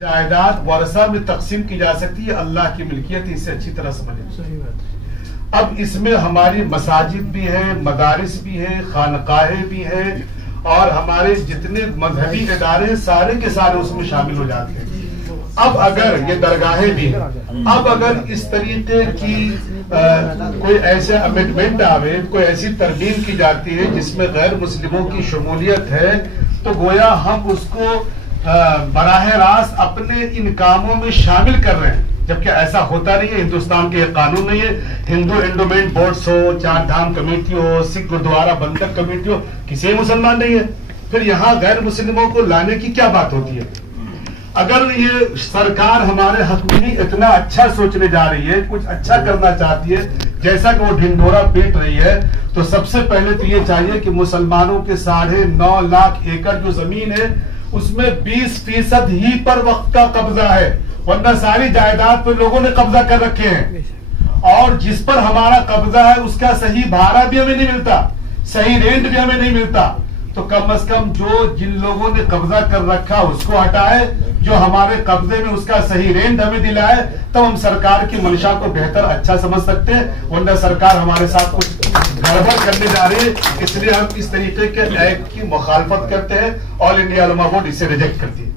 जायदाद वरसा में तकसीम की जा सकती है, अल्लाह की मिल्कियत, इसे अच्छी तरह समझें। अब इसमें हमारी मसाजिद भी है, मदारिस भी है, खानकाहें भी है और हमारे जितने मजहबी इदारे हैं सारे के सारे उसमें शामिल हो जाते हैं। अब अगर ये दरगाहें भी, अब अगर इस तरीके की कोई ऐसा अमेंडमेंट आवे, कोई ऐसी तरमीम की जाती है जिसमें गैर मुस्लिमों की शमूलियत है, तो गोया हम उसको बराह रास्त अपने इन कामों में शामिल कर रहे हैं, जबकि ऐसा होता नहीं है। हिंदुस्तान के कानून नहीं है। हिंदू एंडोमेंट बोर्ड्स हो, चार धाम कमेटी हो, सिख गुरुद्वारा बंधक कमेटी हो, किसी मुसलमान नहीं है। फिर यहाँ गैर मुस्लिमों को लाने की क्या बात होती है? अगर ये सरकार हमारे हक में ही इतना अच्छा सोचने जा रही है, कुछ अच्छा करना चाहती है, जैसा कि वो ढिंढोरा पीट रही है, तो सबसे पहले तो ये चाहिए कि मुसलमानों के 9.5 लाख एकड़ जो जमीन है उसमें 20% ही पर वक्त का कब्जा है, वरना सारी जायदाद पर लोगों ने कब्जा कर रखे हैं। और जिस पर हमारा कब्जा है उसका सही भाड़ा भी हमें नहीं मिलता, सही रेंट भी हमें नहीं मिलता। तो कम से कम जो जिन लोगों ने कब्जा कर रखा उसको हटाए, जो हमारे कब्जे में उसका सही रेंट हमें दिलाए, तब हम सरकार की मंशा को बेहतर अच्छा समझ सकते हैं। वरना सरकार हमारे साथ कुछ गड़बड़ करने जा रही है, इसलिए हम इस तरीके के एक्ट की मुखालफत करते हैं। ऑल इंडिया उलमा बोर्ड इसे रिजेक्ट करती है।